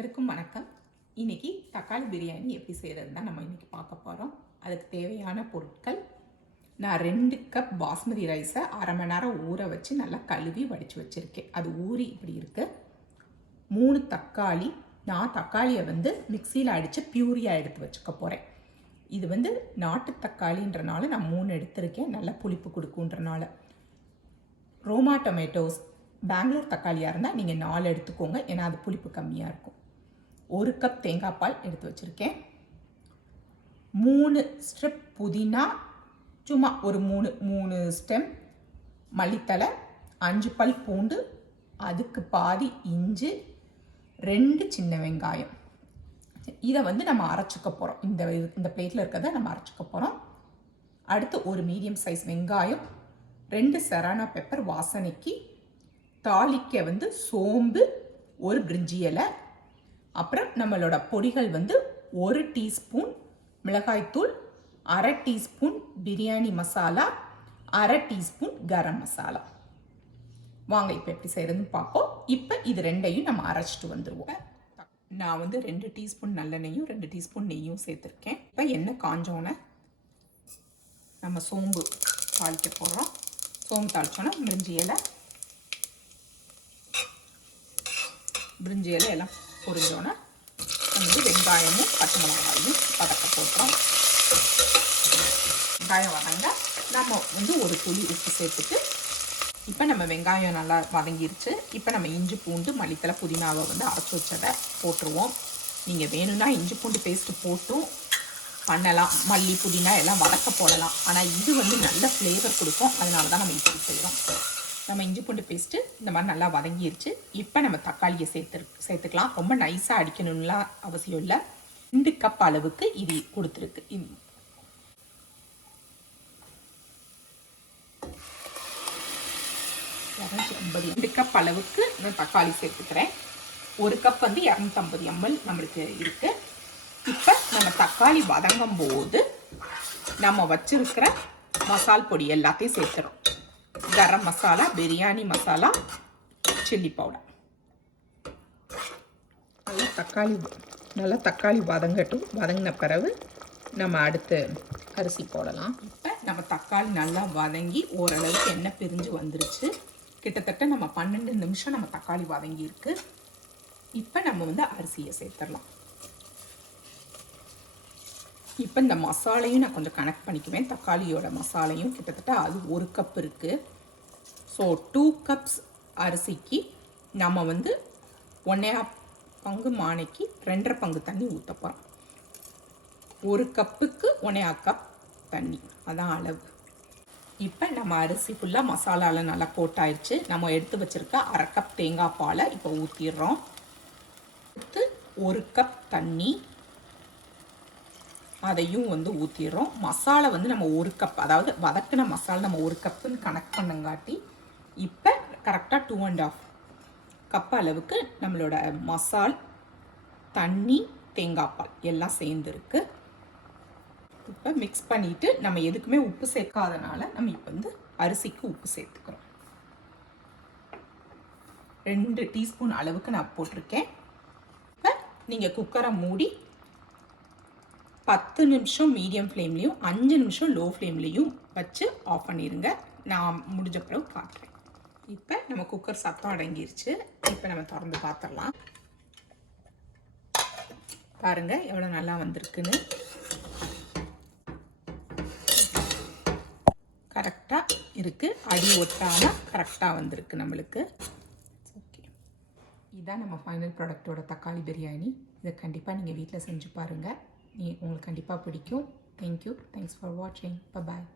அனைவருக்கும் வணக்கம். இன்னைக்கு தக்காளி பிரியாணி எப்படி செய்கிறது தான் நம்ம இன்னைக்கு பார்க்க போகிறோம். அதுக்கு தேவையான பொருட்கள், நான் 2 கப் பாஸ்மதி ரைஸை அரை மணி நேரம் ஊற வச்சு நல்லா கழுவி வடித்து வச்சுருக்கேன். அது ஊறி இப்படி இருக்கு. 3 தக்காளி, நான் தக்காளியை மிக்சியில் அடித்து பியூரியாக எடுத்து வச்சுக்க போகிறேன். இது நாட்டு தக்காளின்றனால நான் 3 எடுத்திருக்கேன், நல்லா புளிப்பு கொடுக்குன்றனால. ரோமா டொமேட்டோஸ், பெங்களூர் தக்காளியாக இருந்தால் நீங்கள் 4 எடுத்துக்கோங்க, ஏன்னா அது புளிப்பு கம்மியாக இருக்கும். 1 கப் தேங்காய் பால் எடுத்து வச்சுருக்கேன். 3 ஸ்ட்ரிப் புதினா, சும்மா ஒரு 3 ஸ்டெம் மல்லித்தலை, 5 பல் பூண்டு, அதுக்கு பாதி இஞ்சி, 2 சின்ன வெங்காயம். இதை நம்ம அரைச்சிக்க போகிறோம். இந்த பிளேட்டில் இருக்கிறத நம்ம அரைச்சிக்க போகிறோம். அடுத்து ஒரு மீடியம் சைஸ் வெங்காயம், 2 செரானா பெப்பர் வாசனைக்கு, தாளிக்க சோம்பு, ஒரு பிரிஞ்சி இலை, அப்புறம் நம்மளோட பொடிகள் 1 டீஸ்பூன் மிளகாய்த்தூள், அரை டீஸ்பூன் பிரியாணி மசாலா, அரை டீஸ்பூன் கரம் மசாலா. வாங்க இப்போ எப்படி செய்கிறதுன்னு பார்ப்போம். இப்போ இது ரெண்டையும் நம்ம அரைச்சிட்டு வந்துடுவோம். நான் 2 டீஸ்பூன் நல்லெண்ணெயும் 2 டீஸ்பூன் நெய்யும் சேர்த்துருக்கேன். இப்போ எண்ணெய் காஞ்சோன்னே நம்ம சோம்பு தாளிக்க போகிறோம். சோம்பு தாளிச்சோன்னா பிரிஞ்சி இலை எல்லாம் பொரிஞ்சோன்னா நம்ம வெங்காயமும் பச்சை மிளகாயும் வதக்க போட்டுறோம். வெங்காயம் வதங்க நம்ம ஒரு துளி உப்பு சேர்த்துட்டு, இப்போ நம்ம வெங்காயம் நல்லா வதங்கிருச்சு. இப்போ நம்ம இஞ்சி பூண்டு மல்லித்தலை புதினாவை அரைச்சி வச்சதை போட்டுருவோம். நீங்கள் வேணும்னா இஞ்சி பூண்டு பேஸ்ட்டு போட்டும் பண்ணலாம், மல்லி புதினா எல்லாம் வதக்க போடலாம். ஆனால் இது நல்ல ஃப்ளேவர் கொடுக்கும், அதனால தான் நம்ம இப்படி செய்கிறோம். நம்ம இஞ்சி பூண்டு பேஸ்ட்டு இந்த மாதிரி நல்லா வதங்கிருச்சு. இப்போ நம்ம தக்காளியை சேர்த்துக்கலாம். ரொம்ப நைஸாக அடிக்கணும்லாம் அவசியம் இல்லை. 2 கப் அளவுக்கு இது கொடுத்துருக்கு. 2 கப் அளவுக்கு நான் தக்காளி சேர்த்துக்கிறேன். 1 கப் 250 ml நம்மளுக்கு இருக்குது. இப்போ நம்ம தக்காளி வதங்கும் போது நம்ம வச்சிருக்கிற மசால் பொடி எல்லாத்தையும் சேர்த்துறோம். Garam masala, biryani masala, chilli powder. நல்லா தக்காளி வதங்கட்டும். வதங்கின பிறகு நம்ம அடுத்து அரிசி போடலாம். இப்போ நம்ம தக்காளி நல்லா வதங்கி ஓரளவுக்கு எண்ணெய் பிரிஞ்சு வந்துருச்சு. கிட்டத்தட்ட நம்ம 12 நிமிஷம் நம்ம தக்காளி வதங்கியிருக்கு. இப்போ நம்ம அரிசியை சேர்த்துடலாம். இப்போ இந்த மசாலையும் நான் கொஞ்சம் கனெக்ட் பண்ணிக்குவேன். தக்காளியோட மசாலையும் கிட்டத்தட்ட அது 1 கப் இருக்குது. ஸோ 2 கப்ஸ் அரிசிக்கு நம்ம 1.5 பங்கு மானைக்கு 2.5 பங்கு தண்ணி ஊற்ற போகிறோம். 1 கப்புக்கு 1.5 கப் தண்ணி, அதான் அளவு. இப்போ நம்ம அரிசி ஃபுல்லாக மசாலாவில் நல்லா போட்டாயிடுச்சு. நம்ம எடுத்து வச்சுருக்க அரை கப் தேங்காய் பாலை இப்போ ஊற்றிடுறோம். அடுத்து 1 கப் தண்ணி, அதையும் ஊற்றிடுறோம். மசாலா நம்ம 1 கப், அதாவது வதக்கின மசாலா நம்ம 1 கப்புன்னு கனெக்ட் பண்ணங்காட்டி இப்போ கரெக்டாக 2.5 கப் அளவுக்கு நம்மளோட மசால், தண்ணி, தேங்காய் பால் எல்லாம் சேர்ந்துருக்கு. இப்போ மிக்ஸ் பண்ணிவிட்டு நம்ம எதுக்குமே உப்பு சேர்க்காதனால நம்ம இப்போ அரிசிக்கு உப்பு சேர்த்துக்கிறோம். 2 டீஸ்பூன் அளவுக்கு நான் போட்டிருக்கேன். இப்போ நீங்கள் குக்கரை மூடி 10 நிமிஷம் மீடியம் ஃப்ளேம்லேயும் 5 நிமிஷம் லோ ஃப்ளேம்லேயும் வச்சு ஆஃப் பண்ணிடுங்க. நான் முடிஞ்ச பிறகு பார்க்குறேன். இப்போ நம்ம குக்கர் சத்தம் அடங்கிருச்சு. இப்போ நம்ம திறந்து பார்த்துடலாம். பாருங்கள் எவ்வளோ நல்லா வந்திருக்குன்னு. கரெக்டாக இருக்குது, அடி ஒட்டாமல் கரெக்டாக வந்திருக்கு நம்மளுக்கு. ஓகே, இதுதான் நம்ம ஃபைனல் ப்ராடக்டோட தக்காளி பிரியாணி. இதை கண்டிப்பாக நீங்கள் வீட்டில் செஞ்சு பாருங்கள். உங்களுக்கு கண்டிப்பாக பிடிக்கும். தேங்க்யூ. தேங்க்ஸ் ஃபார் வாட்சிங். பாய்.